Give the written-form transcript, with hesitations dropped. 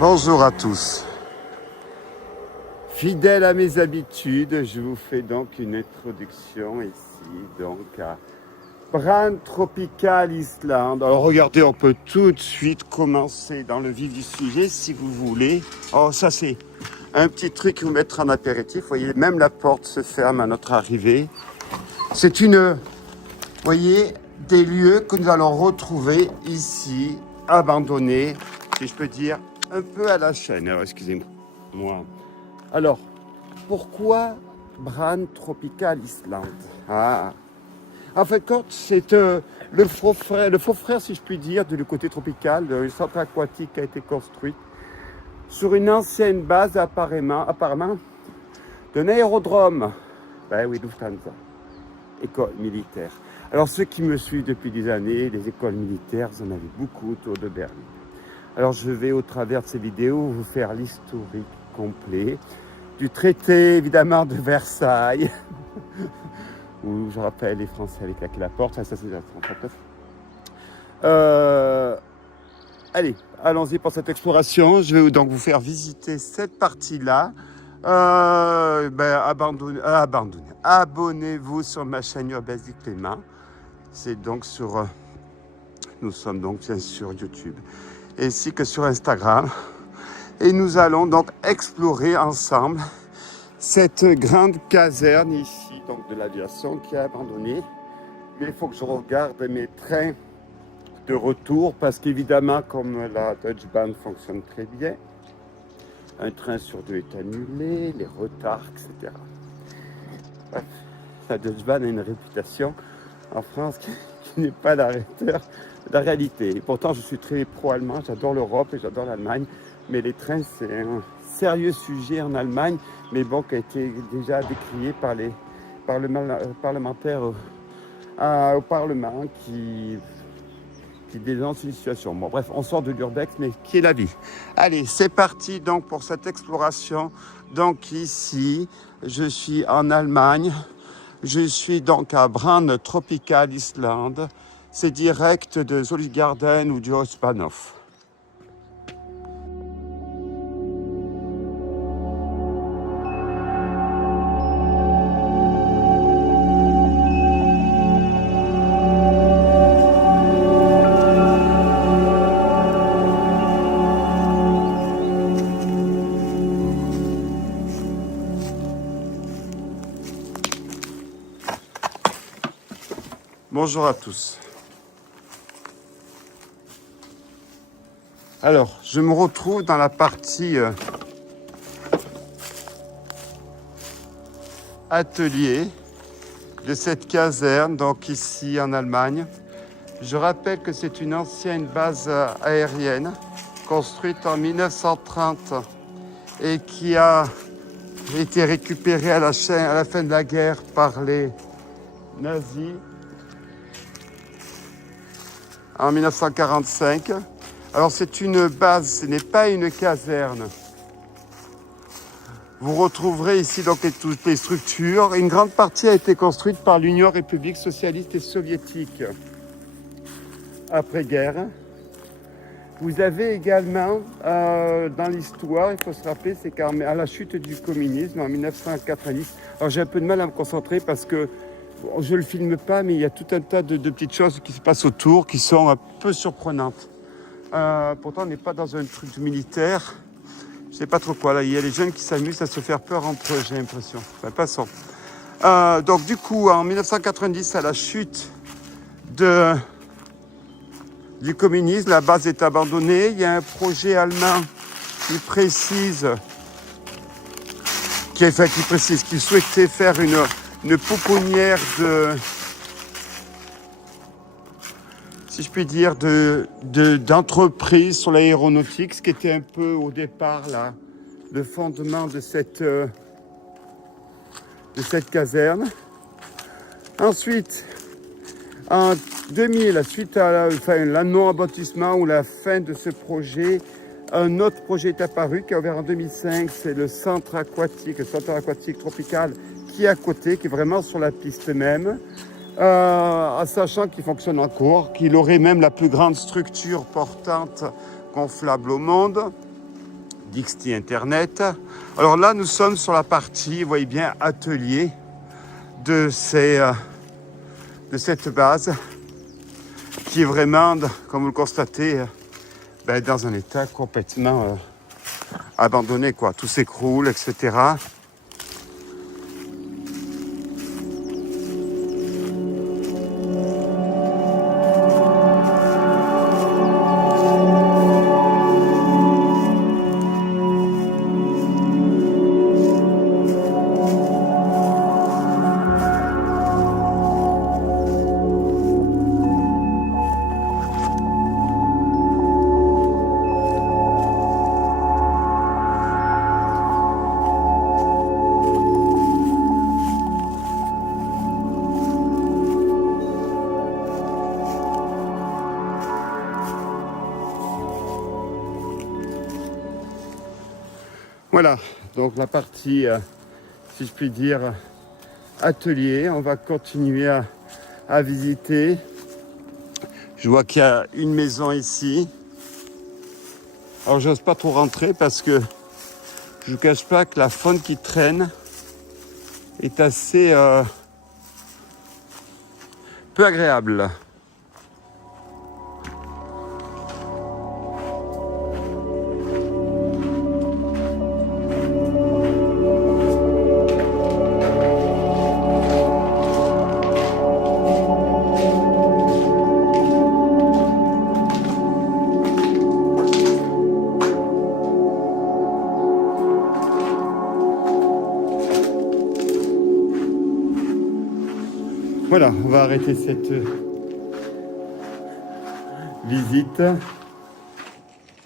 Bonjour à tous. Fidèle à mes habitudes, je vous fais donc une introduction ici, donc à Bran Tropical Island. Alors regardez, on peut tout de suite commencer dans le vif du sujet si vous voulez. Oh, ça c'est un petit truc vous mettre en apéritif. Vous voyez, même la porte se ferme à notre arrivée. C'est vous voyez, des lieux que nous allons retrouver ici, abandonnés, si je peux dire, un peu à la chaîne. Alors, excusez-moi. Alors, pourquoi Bran Tropical Island? En fait, c'est le faux frère, si je puis dire, du côté tropical, du centre aquatique qui a été construit sur une ancienne base apparemment d'un aérodrome. Ben oui, Lufthansa, école militaire. Alors, ceux qui me suivent depuis des années, les écoles militaires, vous en avez beaucoup autour de Berlin. Alors, je vais, au travers de ces vidéos, vous faire l'historique complet du traité, évidemment, de Versailles, où je rappelle les Français avaient claqué la porte, ça c'est 1939. Allez, allons-y pour cette exploration. Je vais donc vous faire visiter cette partie-là. Abonnez-vous sur ma chaîne Urbasic Clément. C'est donc nous sommes donc bien sur YouTube, ainsi que sur Instagram. Et nous allons donc explorer ensemble cette grande caserne ici, donc de l'aviation qui est abandonnée. Mais il faut que je regarde mes trains de retour parce qu'évidemment, comme la Deutsche Bahn fonctionne très bien, un train sur deux est annulé, les retards, etc. Bref, la Deutsche Bahn a une réputation en France qui n'est pas la réalité. Et pourtant, je suis très pro-allemand, j'adore l'Europe et j'adore l'Allemagne. Mais les trains, c'est un sérieux sujet en Allemagne, mais bon, qui a été déjà décrié par les parlementaires au Parlement qui dénoncent une situation. Bon, bref, on sort de l'urbex, mais qui est la vie. Allez, c'est parti donc pour cette exploration. Donc ici, je suis en Allemagne. Je suis donc à Bran Tropical Island. C'est direct de Zollgarten ou du Hausbahnhof. Bonjour à tous. Alors, je me retrouve dans la partie atelier de cette caserne, donc ici en Allemagne. Je rappelle que c'est une ancienne base aérienne construite en 1930 et qui a été récupérée à la fin de la guerre par les nazis en 1945. Alors c'est une base, ce n'est pas une caserne. Vous retrouverez ici donc toutes les structures. Une grande partie a été construite par l'Union république socialiste et soviétique après-guerre. Vous avez également dans l'histoire, il faut se rappeler, c'est qu'à la chute du communisme en 1990, alors j'ai un peu de mal à me concentrer parce que je ne le filme pas, mais il y a tout un tas de petites choses qui se passent autour qui sont un peu surprenantes. Pourtant, on n'est pas dans un truc militaire. Je ne sais pas trop quoi. Là, il y a les jeunes qui s'amusent à se faire peur entre eux, j'ai l'impression. Enfin, passons. Donc, du coup, en 1990, à la chute du communisme, la base est abandonnée. Il y a un projet allemand qui souhaitait faire une pouponnière si je puis dire, d'entreprise sur l'aéronautique, ce qui était un peu au départ là, le fondement de cette caserne. Ensuite, en 2000, suite à la non-aboutissement ou la fin de ce projet, un autre projet est apparu qui a ouvert en 2005, c'est le centre aquatique tropical qui est à côté, qui est vraiment sur la piste même. Sachant qu'il fonctionne en cours, qu'il aurait même la plus grande structure portante gonflable au monde. Dixty Internet. Alors là, nous sommes sur la partie, vous voyez bien, atelier de cette base qui est vraiment, comme vous le constatez, dans un état complètement abandonné, quoi. Tout s'écroule, etc. Voilà, donc la partie, si je puis dire, atelier. On va continuer à visiter. Je vois qu'il y a une maison ici. Alors j'ose pas trop rentrer parce que je ne vous cache pas que la faune qui traîne est assez peu agréable. Voilà, on va arrêter cette visite.